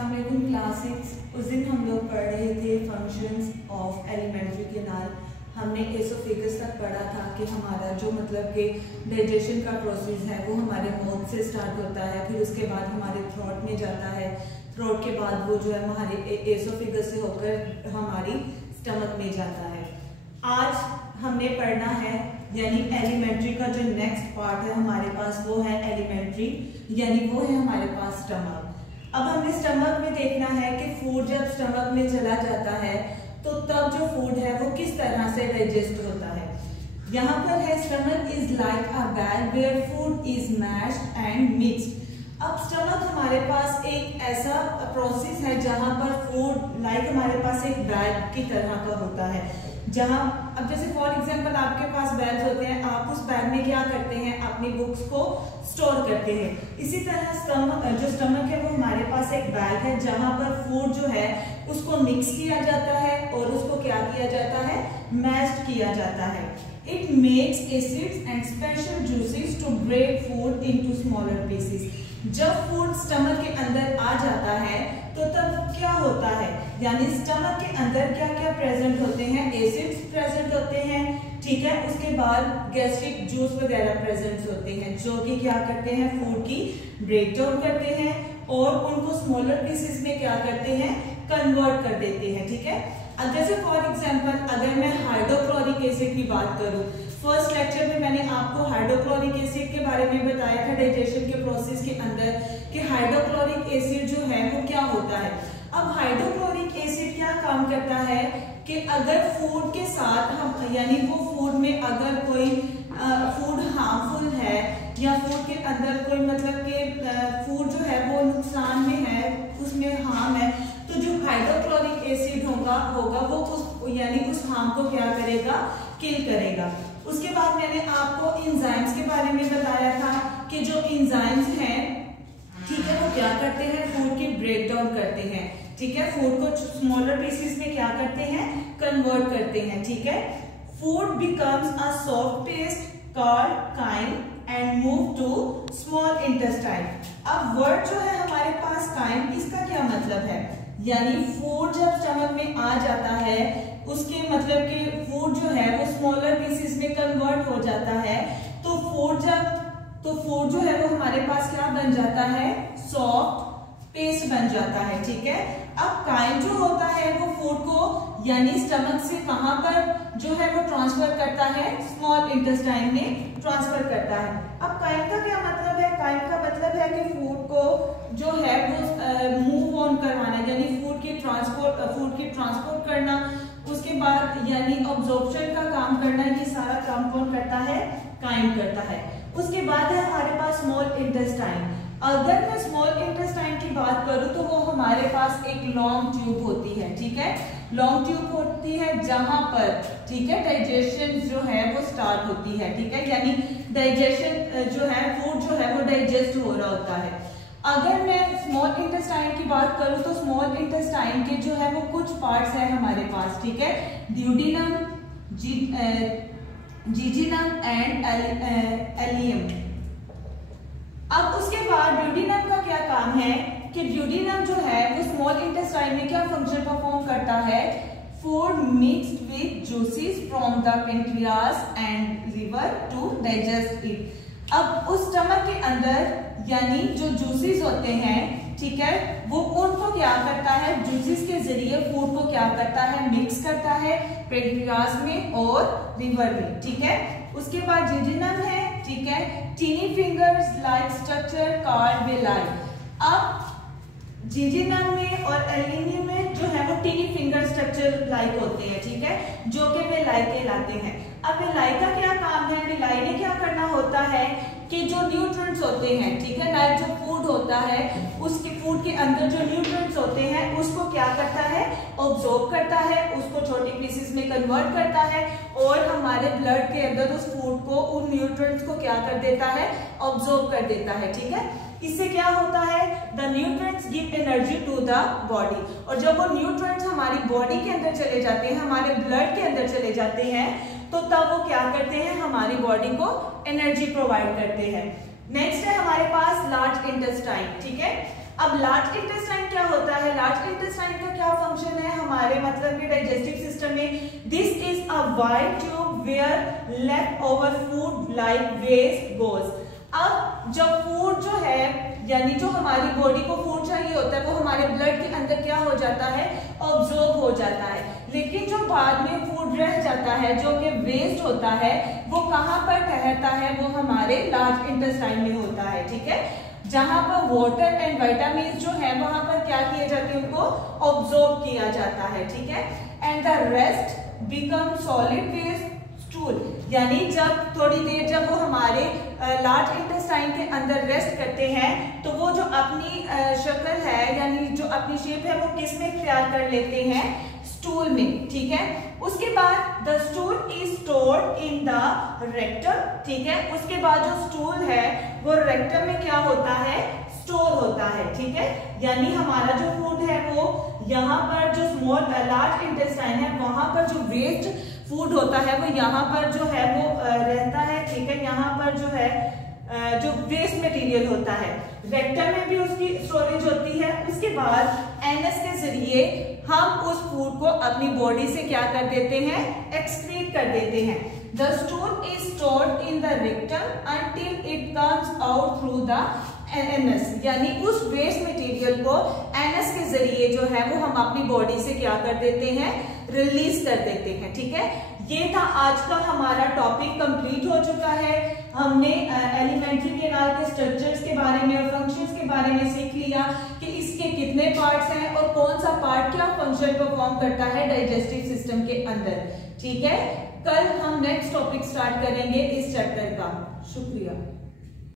अस्सलाम वालेकुम क्लास 6। उस दिन हम लोग पढ़ रहे थे फंक्शंस ऑफ एलिमेंट्री कैनाल। हमने एसोफेगस तक पढ़ा था कि हमारा जो मतलब कि डाइजेशन का प्रोसेस है वो हमारे माउथ से स्टार्ट होता है, फिर उसके बाद हमारे थ्रोट में जाता है, थ्रोट के बाद वो जो है हमारे एसोफेगस से होकर हमारी स्टमक में जाता है। आज हमने पढ़ना है यानी एलिमेंट्री का जो नेक्स्ट पार्ट है हमारे पास वो है एलिमेंट्री, यानी वो है हमारे पास स्टमक। अब हमने स्टमक में देखना है कि फूड जब स्टमक में चला जाता है तो तब जो फूड है वो किस तरह से डाइजेस्ट होता है। यहाँ पर है stomach is like a bag where food is mashed and mixed. अब स्टमक हमारे पास एक ऐसा प्रोसेस है जहां पर फूड लाइक हमारे पास एक बैग की तरह का होता है, जहां अब जैसे फॉर एग्जांपल आपके पास बैग्स होते हैं, आप उस बैग में क्या करते हैं, अपनी बुक्स को स्टोर करते हैं। इसी तरह स्टमक है वो हमारे पास एक बैग है जहां पर फूड जो है उसको मिक्स किया जाता है और उसको क्या किया जाता है, मैश्ड किया जाता है। It makes acids and special juices to break food into smaller pieces. जब फूड स्टमक के अंदर आ जाता है तो तब क्या होता है, यानी स्टमक के अंदर क्या क्या प्रेजेंट होते हैं, एसिड्स प्रेजेंट होते हैं, ठीक है। उसके बाद गैस्ट्रिक जूस वगैरह प्रेजेंट होते हैं जो कि क्या करते हैं, फूड की ब्रेक डाउन करते हैं और उनको स्मॉलर पीसेस में क्या करते हैं, कन्वर्ट कर देते हैं, ठीक है। अब जैसे फॉर एग्जांपल अगर मैं हाइड्रोक्लोरिक एसिड की बात करूं, फर्स्ट लेक्चर में मैंने आपको हाइड्रोक्लोरिक एसिड के बारे में बताया था डाइजेशन के प्रोसेस के अंदर कि हाइड्रोक्लोरिक एसिड जो है वो क्या होता है। अब हाइड्रोक्लोरिक एसिड क्या काम करता है कि अगर फूड के साथ हम यानी वो फूड में अगर कोई फूड हार्मफुल है या फूड के अंदर कोई मतलब कि फूड जो है वो नुकसान में है, उसमें हार्म है, तो जो हाइड्रोक्लोरिक एसिड होगा वो उस यानी उस हार्म को क्या करेगा, किल करेगा। उसके बाद मैंने आपको एंजाइम्स के बारे में बताया था कि जो एंजाइम्स हैं, ठीक है, वो क्या करते हैं, फूड की ब्रेक डाउन करते हैं, ठीक है, फूड को स्मॉलर पीसेस में क्या करते हैं, कन्वर्ट करते हैं, ठीक है। Food becomes a soft paste called chyme and move to small intestine. अब वर्ड जो है हमारे पास काइम, इसका क्या मतलब है, यानी फूड जब स्टमक में आ जाता है उसके मतलब कि फूड जो है वो स्मॉलर पीसेस में कन्वर्ट हो जाता है, तो फूड जो है वो हमारे पास क्या बन जाता है, सॉफ्ट पेस्ट बन जाता है, ठीक है। अब काइम जो होता है वो फूड को यानी स्टमक से कहां पर जो है वो ट्रांसफर करता है, स्मॉल इंटेस्टाइन में ट्रांसफर करता है। अब काइम का क्या मतलब है, काइम का मतलब है कि फूड को जो है वो मूव ऑन करवाना, यानी फूड की ट्रांसपोर्ट करना, उसके बाद यानी ऑब्जॉर्प्शन का काम करना, ये सारा काम कौन करता है, काइम करता है। उसके बाद है हमारे पास स्मॉल इंटेस्टाइन। अगर मैं स्मॉल इंटेस्टाइन की बात करूं तो वो हमारे पास एक लॉन्ग ट्यूब होती है, ठीक है, लॉन्ग ट्यूब होती है जहां पर, ठीक है, डाइजेशन जो है वो स्टार्ट होती है, ठीक है, यानी डाइजेशन जो है फूड जो है वो डाइजेस्ट हो रहा होता है। अगर मैं स्मॉल इंटेस्टाइन की बात करूं तो स्मॉल इंटेस्टाइन के जो है वो कुछ पार्ट्स हैं हमारे पास, ठीक है, ड्यूडिनम, जीजिनम एंड एलियम। अब उसके बाद ड्यूडिनम का क्या काम है कि ड्यूडिनम जो है वो स्मॉल इंटेस्टाइन में क्या फंक्शन परफॉर्म करता है, food mixed with juices from the pancreas and liver to digest it. अब उस स्टमक के अंदर यानी जो जूसेस होते हैं, ठीक है, वो उनको क्या करता है, जूसेस के जरिए फूड को क्या करता है, मिक्स करता है पेंक्रियास में और लिवर में, ठीक है। उसके बाद जिजिनम है, ठीक है, tiny fingers like structure called villi. अब जिजिनम में और एलियम में जो है वो टीनी फिंगर स्ट्रक्चर लाइक होते हैं, ठीक है, जो कि विलाई कहलाते हैं। अब विलाई का क्या काम है, विलाई ने क्या करना होता है कि जो न्यूट्रिएंट्स होते हैं, ठीक है, लाइक जो फूड होता है उसके फूड के अंदर जो न्यूट्रिएंट्स होते हैं उसको क्या करता है, ऑब्जॉर्ब करता है, उसको छोटी पीसेस में कन्वर्ट करता है और हमारे ब्लड के अंदर उस फूड को, उन न्यूट्रिएंट्स को क्या कर देता है, ऑब्जॉर्ब कर देता है, ठीक है। इससे क्या होता है, the nutrients give energy to the body, और जब वो न्यूट्रिएंट्स हमारी बॉडी के अंदर चले जाते हैं, हमारे ब्लड के अंदर चले जाते हैं, तो तब वो क्या करते हैं, हमारी बॉडी को एनर्जी प्रोवाइड करते हैं। नेक्स्ट है हमारे पास लार्ज इंटेस्टाइन, ठीक है। अब लार्ज इंटेस्टाइन क्या होता लार्ज इंटेस्टाइन का क्या फंक्शन है हमारे मतलब के डाइजेस्टिव सिस्टम में? This is a wide tube where left over food like waste goes. अब जब फूड जो है यानी जो हमारी बॉडी को फूड चाहिए होता है वो हमारे ब्लड के अंदर क्या हो जाता है, ऑब्जॉर्ब हो जाता है, लेकिन जो बाद में फूड रह जाता है जो कि वेस्ट होता है वो कहाँ पर ठहरता है, वो हमारे लार्ज इंटेस्टाइन में होता है। ठीक है, जहां पर वाटर एंड विटामिन जो है वहां पर क्या किए जाते हैं, उनको ऑब्जॉर्ब किया जाता है। ठीक है, and the rest become solid waste stool, यानी जब थोड़ी देर जब वो हमारे लार्ज इंटेस्टाइन के अंदर रेस्ट करते हैं तो वो जो अपनी शक्ल है यानी जो अपनी शेप है वो किस में इख्तियार कर लेते हैं, स्टूल में। ठीक है, उसके बाद the stool is stored in the rectum. ठीक है, उसके बाद जो स्टूल है वो रेक्टम में क्या होता है, स्टोर होता है। ठीक है, यानी हमारा जो फूड है वो यहाँ पर जो स्मॉल लार्ज इंटेस्टाइन है वहां पर जो वेस्ट फूड होता है वो यहाँ पर जो है वो रहता है। ठीक है, यहाँ पर जो है जो वेस्ट मटेरियल होता है, रेक्टम में भी उसकी स्टोरेज होती है। उसके बाद एनस के जरिए हम उस फूड को अपनी बॉडी से क्या कर देते हैं, एक्सक्रीट कर देते हैं। The stool is stored in the rectum until it comes out through the anus, यानी उस वेस्ट मटेरियल को एनस के जरिए जो है वो हम अपनी बॉडी से क्या कर देते हैं, रिलीज कर देते हैं। ठीक है, ये था आज का हमारा टॉपिक, कंप्लीट हो चुका है। हमने एलिमेंट्री कैनाल के स्ट्रक्चर्स के बारे में और फंक्शंस के बारे में सीख लिया कि इसके कितने पार्ट्स हैं और कौन सा पार्ट क्या फंक्शन परफॉर्म करता है डाइजेस्टिव सिस्टम के अंदर। ठीक है, कल हम नेक्स्ट टॉपिक स्टार्ट करेंगे इस चैप्टर का। शुक्रिया।